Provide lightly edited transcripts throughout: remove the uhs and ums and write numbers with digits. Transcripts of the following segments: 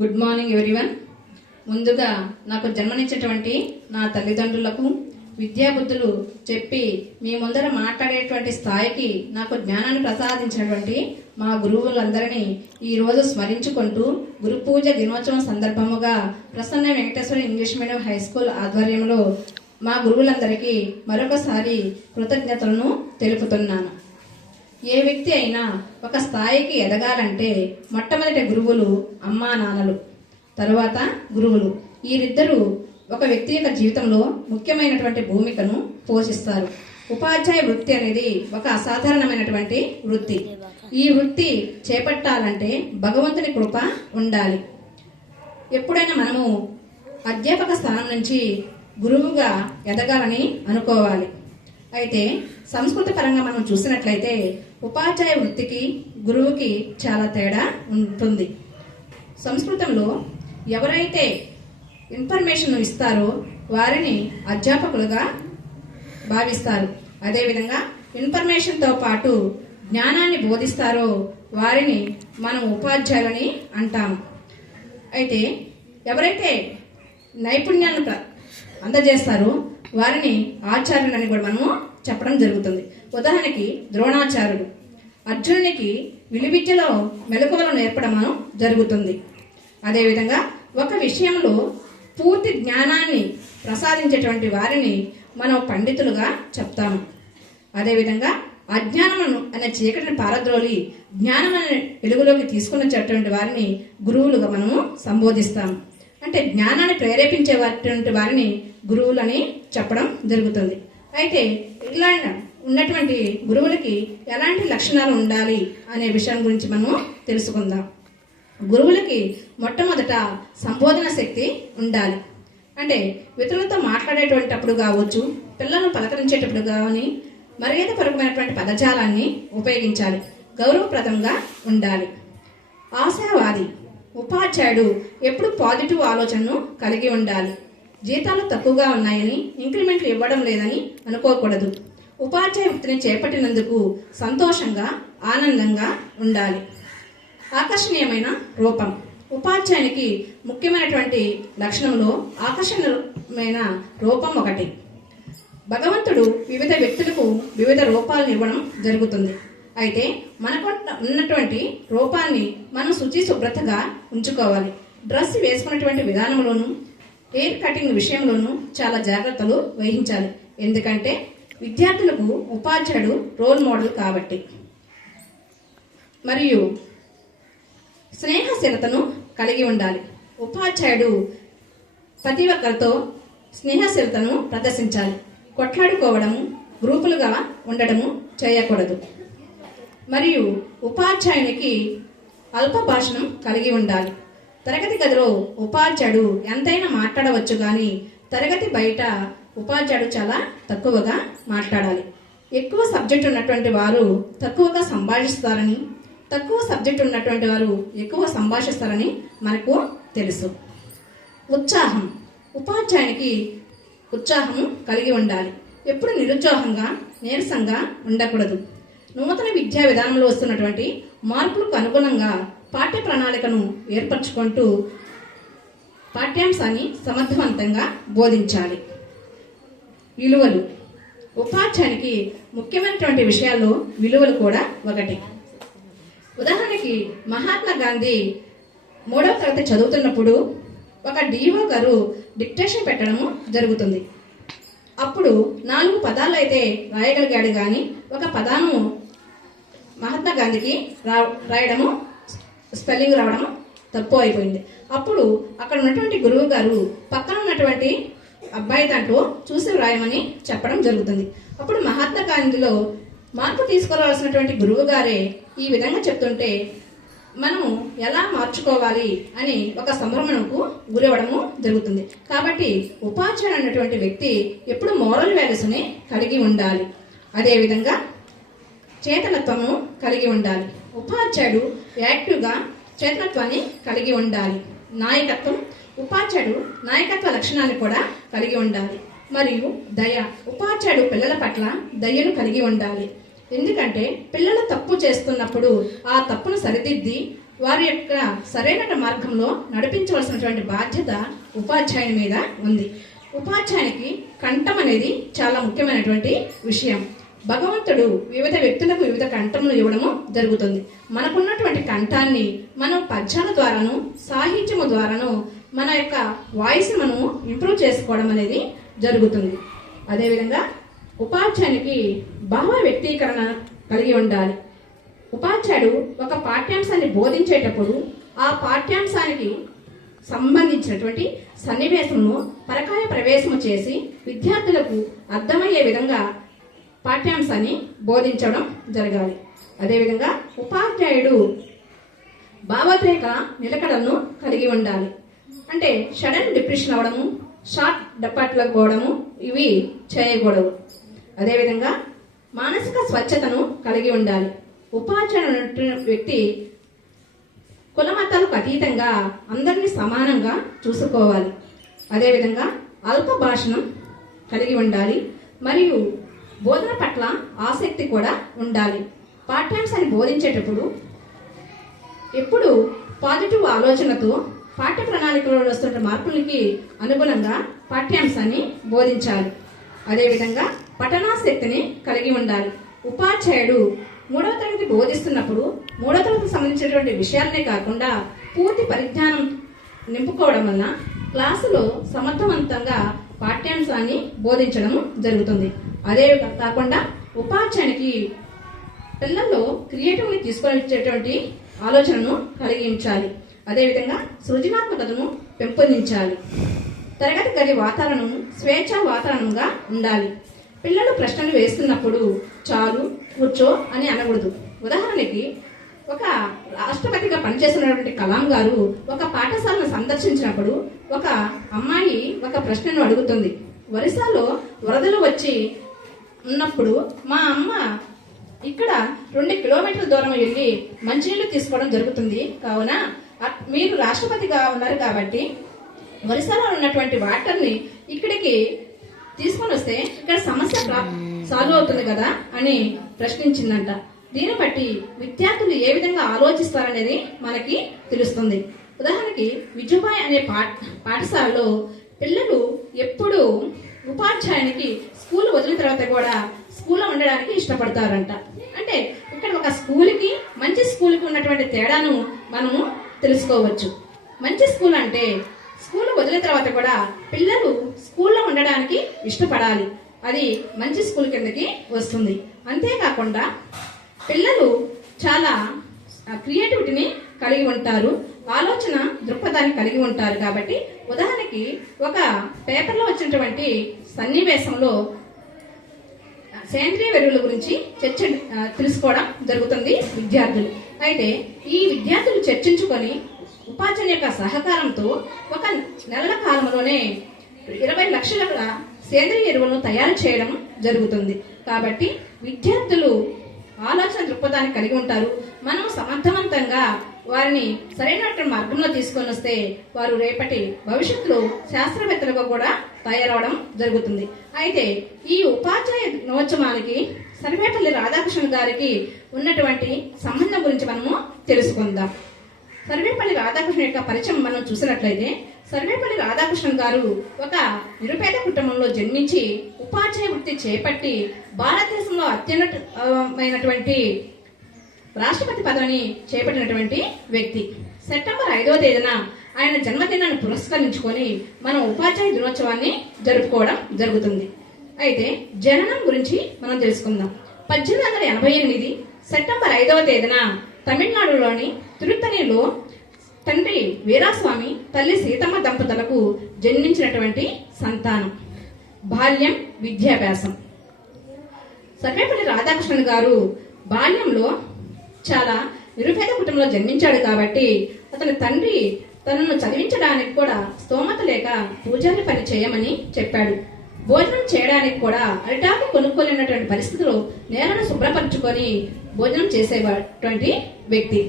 Good morning everyone. ముందుగా నాకు జన్మనిచ్చినటువంటి నా తల్లిదండ్రులకు విద్యాబుద్ధులు చెప్పి మీ ముందర మాట్లాడేటువంటి స్థాయికి నాకు జ్ఞానాన్ని ప్రసాదించినటువంటి మా గురువులందరినీ ఈరోజు స్మరించుకుంటూ గురు పూజ దినోత్సవం సందర్భముగా Prasanna Venkateswara English medium high school ఆధ్వర్యంలో మా గురువులందరికీ మరొకసారి కృతజ్ఞతలను తెలుపుతున్నాను. ఏ వ్యక్తి అయినా ఒక స్థాయికి ఎదగాలంటే మొట్టమొదటి గురువులు అమ్మా నాన్నలు, తరువాత గురువులు. వీరిద్దరూ ఒక వ్యక్తి యొక్క జీవితంలో ముఖ్యమైనటువంటి భూమికను పోషిస్తారు. ఉపాధ్యాయ వృత్తి అనేది ఒక అసాధారణమైనటువంటి వృత్తి. ఈ వృత్తి చేపట్టాలంటే భగవంతుని కృప ఉండాలి. ఎప్పుడైనా మనము అధ్యాపక స్థానం నుంచి గురువుగా ఎదగాలని అనుకోవాలి. అయితే సంస్కృతి పరంగా మనం చూసినట్లయితే ఉపాధ్యాయ వృత్తికి గురువుకి చాలా తేడా ఉంటుంది. సంస్కృతంలో ఎవరైతే ఇన్ఫర్మేషన్ ఇస్తారో వారిని అధ్యాపకులుగా భావిస్తారు. అదేవిధంగా ఇన్ఫర్మేషన్తో పాటు జ్ఞానాన్ని బోధిస్తారో వారిని మనం ఉపాధ్యాయులని అంటాము. అయితే ఎవరైతే నైపుణ్యాన్ని అందజేస్తారో వారిని ఆచార్యులని కూడా మనము చెప్పడం జరుగుతుంది. ఉదాహరణకి ద్రోణాచార్యుడు అర్జునునికి విలువిద్యలో మెలకువలు నేర్పడం జరుగుతుంది. అదేవిధంగా ఒక విషయంలో పూర్తి జ్ఞానాన్ని ప్రసాదించేటువంటి వారిని మనం పండితులుగా చెప్తాము. అదేవిధంగా అజ్ఞానమును అనే చీకటిని పారద్రోలి జ్ఞానం అనే వెలుగులోకి తీసుకున్నటువంటి వారిని గురువులుగా మనము సంబోధిస్తాము. అంటే జ్ఞానాన్ని ప్రేరేపించేటువంటి వారిని గురువులని చెప్పడం జరుగుతుంది. అయితే ఇలా ఉన్నటువంటి గురువులకి ఎలాంటి లక్షణాలు ఉండాలి అనే విషయం గురించి మనము తెలుసుకుందాం. గురువులకి మొట్టమొదట సంబోధన శక్తి ఉండాలి. అంటే ఇతరులతో మాట్లాడేటప్పుడు కావచ్చు, పిల్లలను పలకరించేటప్పుడు కానీ మర్యాదపరమైనటువంటి పదజాలాన్ని ఉపయోగించాలి. గౌరవప్రదంగా ఉండాలి. ఆశావాది ఉపాధ్యాయుడు ఎప్పుడు పాజిటివ్ ఆలోచనను కలిగి ఉండాలి. జీతాలు తక్కువగా ఉన్నాయని ఇంక్రిమెంట్లు ఇవ్వడం లేదని అనుకోకూడదు. ఉపాధ్యాయ వృత్తిని చేపట్టినందుకు సంతోషంగా ఆనందంగా ఉండాలి. ఆకర్షణీయమైన రూపం ఉపాధ్యాయునికి ముఖ్యమైనటువంటి లక్షణంలో ఆకర్షణీయమైన రూపం ఒకటి. భగవంతుడు వివిధ వ్యక్తులకు వివిధ రూపాలను ఇవ్వడం జరుగుతుంది. అయితే మనకు ఉన్నటువంటి రూపాన్ని మనం శుచి శుభ్రతగా ఉంచుకోవాలి. డ్రెస్ వేసుకున్నటువంటి విధానంలోనూ హెయిర్ కటింగ్ విషయంలోనూ చాలా జాగ్రత్తలు వహించాలి. ఎందుకంటే విద్యార్థులకు ఉపాధ్యాయుడు రోల్ మోడల్ కాబట్టి. మరియు స్నేహశీలతను కలిగి ఉండాలి. ఉపాధ్యాయుడు ప్రతి ఒక్కరితో స్నేహశీలతను ప్రదర్శించాలి. కొట్లాడుకోవడము, గ్రూపులుగా ఉండడము చేయకూడదు. మరియు ఉపాధ్యాయునికి అల్ప భాషణం కలిగి ఉండాలి. తరగతి గదిలో ఉపాధ్యాయుడు ఎంతైనా మాట్లాడవచ్చు, కానీ తరగతి బయట ఉపాధ్యాయుడు చాలా తక్కువగా మాట్లాడాలి. ఎక్కువ సబ్జెక్ట్ ఉన్నటువంటి వారు తక్కువగా సంభాషిస్తారని, తక్కువ సబ్జెక్ట్ ఉన్నటువంటి వారు ఎక్కువ సంభాషిస్తారని మనకు తెలుసు. ఉత్సాహం ఉపాధ్యాయునికి ఉత్సాహం కలిగి ఉండాలి. ఎప్పుడు నిరుత్సాహంగా నీరసంగా ఉండకూడదు. నూతన విద్యా విధానంలో వస్తున్నటువంటి మార్పులకు అనుగుణంగా పాఠ్య ప్రణాళికను ఏర్పరచుకుంటూ పాఠ్యాంశాన్ని సమర్థవంతంగా బోధించాలి. విలువలు ఉపాధ్యాయునికి ముఖ్యమైనటువంటి విషయాల్లో విలువలు కూడా ఒకటి. ఉదాహరణకి మహాత్మా గాంధీ 3వ తరగతి చదువుతున్నప్పుడు ఒక డిఓ గారు డిక్టేషన్ పెట్టడము జరుగుతుంది. అప్పుడు 4 పదాలు అయితే రాయగలిగాడు, కానీ ఒక పదాము మహాత్మా గాంధీకి రాయడము స్పెల్లింగ్ రావడము తప్పు అయిపోయింది. అప్పుడు అక్కడ ఉన్నటువంటి గురువు గారు పక్కన ఉన్నటువంటి అబ్బాయి దాంట్లో చూసి రాయమని చెప్పడం జరుగుతుంది. అప్పుడు మహాత్మా గాంధీలో మార్పు తీసుకురావాల్సినటువంటి గురువు గారే ఈ విధంగా చెప్తుంటే మనము ఎలా మార్చుకోవాలి అని ఒక సంభ్రమణకు గురవడము జరుగుతుంది. కాబట్టి ఉపాధ్యాయుడు అన్నటువంటి వ్యక్తి ఎప్పుడు మోరల్ వాల్యూస్ని కలిగి ఉండాలి. అదేవిధంగా చేతనత్వము కలిగి ఉండాలి. ఉపాధ్యాయుడు యాక్టివ్గా చేతనత్వాన్ని కలిగి ఉండాలి. నాయకత్వం ఉపాధ్యాయుడు నాయకత్వ లక్షణాన్ని కూడా కలిగి ఉండాలి. మరియు దయ ఉపాధ్యాయుడు పిల్లల పట్ల దయను కలిగి ఉండాలి. ఎందుకంటే పిల్లలు తప్పు చేస్తున్నప్పుడు ఆ తప్పును సరిదిద్ది వారి యొక్క సరైన మార్గంలో నడిపించవలసినటువంటి బాధ్యత ఉపాధ్యాయుని మీద ఉంది. ఉపాధ్యాయునికి కంఠం అనేది చాలా ముఖ్యమైనటువంటి విషయం. భగవంతుడు వివిధ వ్యక్తులకు వివిధ కంఠములు ఇవ్వడము జరుగుతుంది. మనకున్నటువంటి కంఠాన్ని మనం పద్యాల ద్వారాను సాహిత్యము ద్వారాను మన యొక్క వాయిస్ మనము ఇంప్రూవ్ చేసుకోవడం అనేది జరుగుతుంది. అదేవిధంగా ఉపాధ్యాయునికి భావ వ్యక్తీకరణ కలిగి ఉండాలి. ఉపాధ్యాయుడు ఒక పాఠ్యాంశాన్ని బోధించేటప్పుడు ఆ పాఠ్యాంశానికి సంబంధించినటువంటి సన్నివేశము పరకాయ ప్రవేశము చేసి విద్యార్థులకు అర్థమయ్యే విధంగా పాఠ్యాంశాన్ని బోధించడం జరగాలి. అదేవిధంగా ఉపాధ్యాయుడు భావోద్రేక నిలకడలను కలిగి ఉండాలి. అంటే సడన్ డిప్రెషన్ అవ్వడము, షార్ట్ డపాట్లకు పోవడము ఇవి చేయకూడదు. అదేవిధంగా మానసిక స్వచ్ఛతను కలిగి ఉండాలి. ఉపాధ్యాయుడు వ్యక్తి కులమతాలకు అతీతంగా అందరినీ సమానంగా చూసుకోవాలి. అదేవిధంగా అల్ప భాషను కలిగి ఉండాలి మరియు బోధన పట్ల ఆసక్తి కూడా ఉండాలి. పాఠ్యాంశాన్ని బోధించేటప్పుడు ఎప్పుడు పాజిటివ్ ఆలోచనతో పాఠ్య ప్రణాళికలో వస్తున్న మార్పులకి అనుగుణంగా పాఠ్యాంశాన్ని బోధించాలి. అదేవిధంగా పఠనాశక్తిని కలిగి ఉండాలి. ఉపాధ్యాయుడు 3వ తరగతి బోధిస్తున్నప్పుడు 3వ తరగతికి సంబంధించినటువంటి విషయాలనే కాకుండా పూర్తి పరిజ్ఞానం నింపుకోవడం వల్ల క్లాసులో సమర్థవంతంగా పాఠ్యాంశాన్ని బోధించడం జరుగుతుంది. అదే కాకుండా ఉపాధ్యాయునికి పిల్లల్లో క్రియేటివ్ని తీసుకొని వచ్చేటువంటి ఆలోచనను కలిగించాలి. అదేవిధంగా సృజనాత్మకతను పెంపొందించాలి. తరగతి గది వాతావరణం స్వేచ్ఛా వాతావరణంగా ఉండాలి. పిల్లలు ప్రశ్నలు వేస్తున్నప్పుడు చాలు కూర్చో అని అనకూడదు. ఉదాహరణకి ఒక రాష్ట్రపతిగా పనిచేస్తున్నటువంటి కలాం గారు ఒక పాఠశాలను సందర్శించినప్పుడు ఒక అమ్మాయి ఒక ప్రశ్నను అడుగుతుంది. ఒరిస్సాలో వరదలు వచ్చి ఉన్నప్పుడు మా అమ్మ ఇక్కడ 2 కిలోమీటర్ల దూరం వెళ్ళి మంచినీళ్ళు తీసుకోవడం జరుగుతుంది. కావున మీరు రాష్ట్రపతిగా ఉన్నారు కాబట్టి ఒరిస్సాలో ఉన్నటువంటి వాటర్ని ఇక్కడికి తీసుకొని వస్తే ఇక్కడ సమస్య సాల్వ్ అవుతుంది కదా అని ప్రశ్నించిందంట. దీన్ని బట్టి విద్యార్థులు ఏ విధంగా ఆలోచిస్తారనేది మనకి తెలుస్తుంది. ఉదాహరణకి విజుబాయ్ అనే పాఠశాలలో పిల్లలు ఎప్పుడు ఉపాధ్యాయునికి స్కూల్ వదిలిన తర్వాత కూడా స్కూల్లో ఉండడానికి ఇష్టపడతారంట. అంటే ఇక్కడ ఒక స్కూల్కి మంచి స్కూల్కి ఉన్నటువంటి తేడాను మనము తెలుసుకోవచ్చు. మంచి స్కూల్ అంటే స్కూల్ వదిలిన తర్వాత కూడా పిల్లలు స్కూల్లో ఉండడానికి ఇష్టపడాలి. అది మంచి స్కూల్ కిందకి వస్తుంది. అంతేకాకుండా పిల్లలు చాలా క్రియేటివిటీని కలిగి ఉంటారు, ఆలోచన దృక్పథాన్ని కలిగి ఉంటారు. కాబట్టి ఉదాహరణకి ఒక పేపర్లో వచ్చినటువంటి సన్నివేశంలో సేంద్రియ ఎరువుల గురించి చర్చ తెలుసుకోవడం జరుగుతుంది విద్యార్థులు. అయితే ఈ విద్యార్థులు చర్చించుకొని ఉపాధ్యాయుని యొక్క సహకారంతో ఒక నెలల కాలంలోనే 20 లక్షల సేంద్రియ ఎరువులను తయారు చేయడం జరుగుతుంది. కాబట్టి విద్యార్థులు ఆలోచన దృక్పథాన్ని కలిగి ఉంటారు. మనం సమర్థవంతంగా వారిని సరైన మార్గంలో తీసుకొని వస్తే వారు రేపటి భవిష్యత్తులో శాస్త్రవేత్తలుగా కూడా తయారవడం జరుగుతుంది. అయితే ఈ ఉపాధ్యాయ దినోత్సవానికి సర్వేపల్లి రాధాకృష్ణ గారికి ఉన్నటువంటి సంబంధం గురించి మనము తెలుసుకుందాం. సర్వేపల్లి రాధాకృష్ణ యొక్క పరిచయం మనం చూసినట్లయితే సర్వేపల్లి రాధాకృష్ణ గారు ఒక నిరుపేద కుటుంబంలో జన్మించి ఉపాధ్యాయ వృత్తి చేపట్టి భారతదేశంలో అత్యున్నతమైనటువంటి రాష్ట్రపతి పదవిని చేపట్టినటువంటి వ్యక్తి. సెప్టెంబర్ 5వ తేదీన ఆయన జన్మదినాన్ని పురస్కరించుకొని మనం ఉపాధ్యాయ దినోత్సవాన్ని జరుపుకోవడం జరుగుతుంది. అయితే జననం గురించి మనం తెలుసుకుందాం. 1888 సెప్టెంబర్ 5వ తేదీన తమిళనాడులోని తిరుత్తణిలో తండ్రి వీరాస్వామి, తల్లి సీతమ్మ దంపతులకు జన్మించినటువంటి సంతానం. బాల్యం, విద్యాభ్యాసం. సర్వేపల్లి రాధాకృష్ణన్ గారు బాల్యంలో చాలా నిరుపేద కుటుంబంలో జన్మించాడు కాబట్టి అతని తండ్రి తనను చదివించడానికి కూడా స్తోమత లేక పూజారి పని చేయమని చెప్పాడు. భోజనం చేయడానికి కూడా అరిటాకు కొనుక్కోలేనటువంటి పరిస్థితిలో నేలను శుభ్రపరచుకొని భోజనం చేసేటువంటి వ్యక్తి.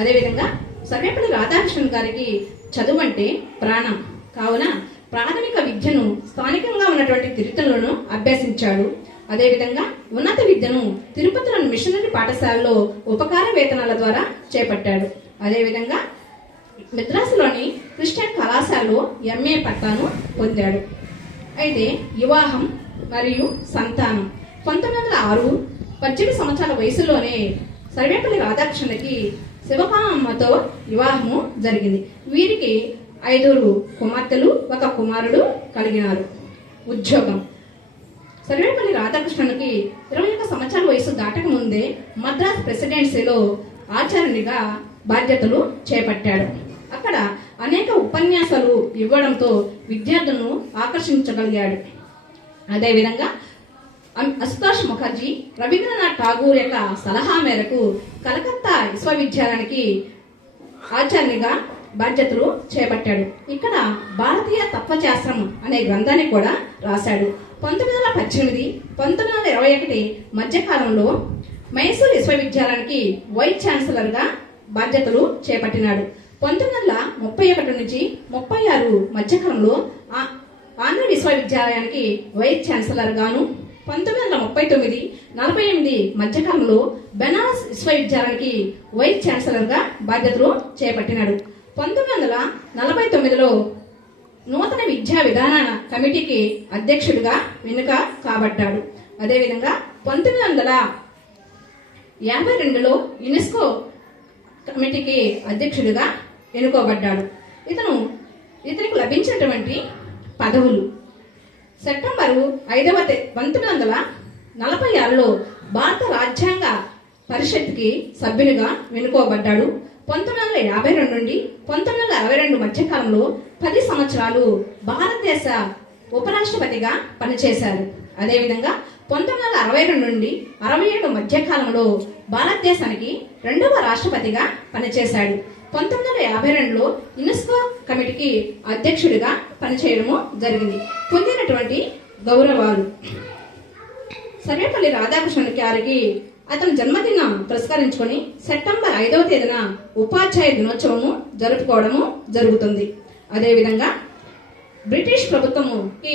అదేవిధంగా సర్వేపల్లి రాధాకృష్ణన్ గారికి చదువు అంటే ప్రాణం కావున ప్రాథమిక విద్యను స్థానికంగా ఉన్నటువంటి తిరుత్తణిలోనూ అభ్యసించాడు. అదేవిధంగా ఉన్నత విద్యను తిరుపతిలోని మిషనరీ పాఠశాలలో ఉపకార వేతనాల ద్వారా చేపట్టాడు. అదేవిధంగా మద్రాసులోని క్రిస్టియన్ కళాశాలలో ఎంఏ పట్టాను పొందాడు. అయితే వివాహం మరియు సంతానం 1906 18 సంవత్సరాల వయసులోనే సర్వేపల్లి రాధాకృష్ణుడికి శివపామమ్మతో వివాహము జరిగింది. వీరికి 5 కుమార్తెలు 1 కుమారుడు కలిగినారు. ఉద్యోగం సర్వేపల్లి రాధాకృష్ణునికి 21 సంవత్సరాల వయసు దాటక ముందే మద్రాస్ ప్రెసిడెన్సీలో ఆచార్యునిగా బాధ్యతలు చేపట్టాడు. అక్కడ అనేక ఉపన్యాసాలు ఇవ్వడంతో విద్యార్థులను ఆకర్షించగలిగాడు. అదేవిధంగా అశుతోష్ ముఖర్జీ, రవీంద్రనాథ్ ఠాగూర్ యొక్క సలహా మేరకు కలకత్తా విశ్వవిద్యాలయానికి ఆచార్యునిగా బాధ్యతలు చేపట్టాడు. ఇక్కడ భారతీయ తత్వశాస్త్రం అనే గ్రంథాన్ని కూడా రాశాడు. 1918 1921 మధ్యకాలంలో మైసూర్ విశ్వవిద్యాలయానికి వైస్ ఛాన్సలర్గా బాధ్యతలు చేపట్టినాడు. 1931 నుంచి 36 మధ్యకాలంలో ఆంధ్ర విశ్వవిద్యాలయానికి వైస్ ఛాన్సలర్ గాను, 1939 48 మధ్యకాలంలో బెనారస్ విశ్వవిద్యాలయానికి వైస్ ఛాన్సలర్ గా బాధ్యతలు చేపట్టినాడు. 1949లో నూతన విద్యా విధాన కమిటీకి అధ్యక్షుడిగా ఎన్నిక కాబడ్డాడు. అదేవిధంగా 1952లో యునెస్కో కమిటీకి అధ్యక్షుడిగా ఎన్నుకోబడ్డాడు. ఇతనికి లభించినటువంటి పదవులు: సెప్టెంబరు 5వ 1946లో భారత రాజ్యాంగ పరిషత్కి సభ్యునిగా ఎన్నుకోబడ్డాడు. 1952 నుండి 1962 మధ్యకాలంలో 10 సంవత్సరాలు భారతదేశ ఉపరాష్ట్రపతిగా పనిచేశారు. అదేవిధంగా 1962 నుండి 67 మధ్యకాలంలో భారతదేశానికి 2వ రాష్ట్రపతిగా పనిచేశాడు. 1952లో యునెస్కో కమిటీకి అధ్యక్షుడిగా పనిచేయడము జరిగింది. పొందినటువంటి గౌరవాలు: సర్వేపల్లి రాధాకృష్ణన్ గారికి అతను జన్మదినం పురస్కరించుకొని సెప్టెంబర్ 5వ తేదీన ఉపాధ్యాయ దినోత్సవము జరుపుకోవడము జరుగుతుంది. అదేవిధంగా బ్రిటిష్ ప్రభుత్వముకి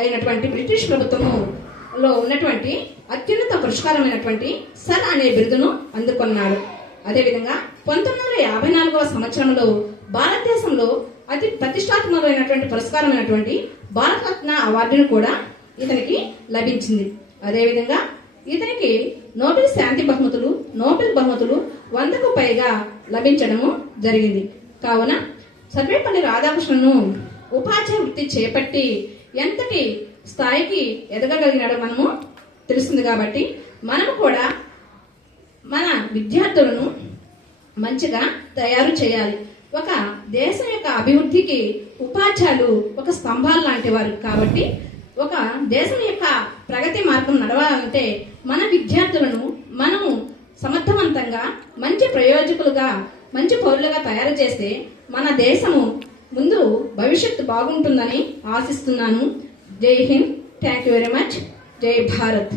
అయినటువంటి బ్రిటిష్ ప్రభుత్వములో ఉన్నటువంటి అత్యున్నత పురస్కారమైనటువంటి సర్ అనే బిరుదును అందుకున్నాడు. అదేవిధంగా 1954వ సంవత్సరంలో భారతదేశంలో అతి ప్రతిష్టాత్మకమైనటువంటి పురస్కారమైనటువంటి భారతరత్న అవార్డును కూడా ఇతనికి లభించింది. అదేవిధంగా ఇతనికి నోబెల్ శాంతి బహుమతులు, నోబెల్ బహుమతులు 100కు పైగా లభించడము జరిగింది. కావున సర్వేపల్లి రాధాకృష్ణను ఉపాధ్యాయ వృత్తి చేపట్టి ఎంతటి స్థాయికి ఎదగగలిగినాడో మనము తెలుస్తుంది. కాబట్టి మనము కూడా మన విద్యార్థులను మంచిగా తయారు చేయాలి. ఒక దేశం యొక్క అభివృద్ధికి ఉపాధ్యాయులు ఒక స్తంభాలు లాంటి వారు. కాబట్టి ఒక దేశం యొక్క ప్రగతి మార్గం నడవాలంటే మన విద్యార్థులను మనము సమర్థవంతంగా మంచి ప్రయోజకులుగా, మంచి పౌరులుగా తయారు చేస్తే మన దేశము ముందు భవిష్యత్తు బాగుంటుందని ఆశిస్తున్నాను. జై Hind. Thank you very much. జై భారత్.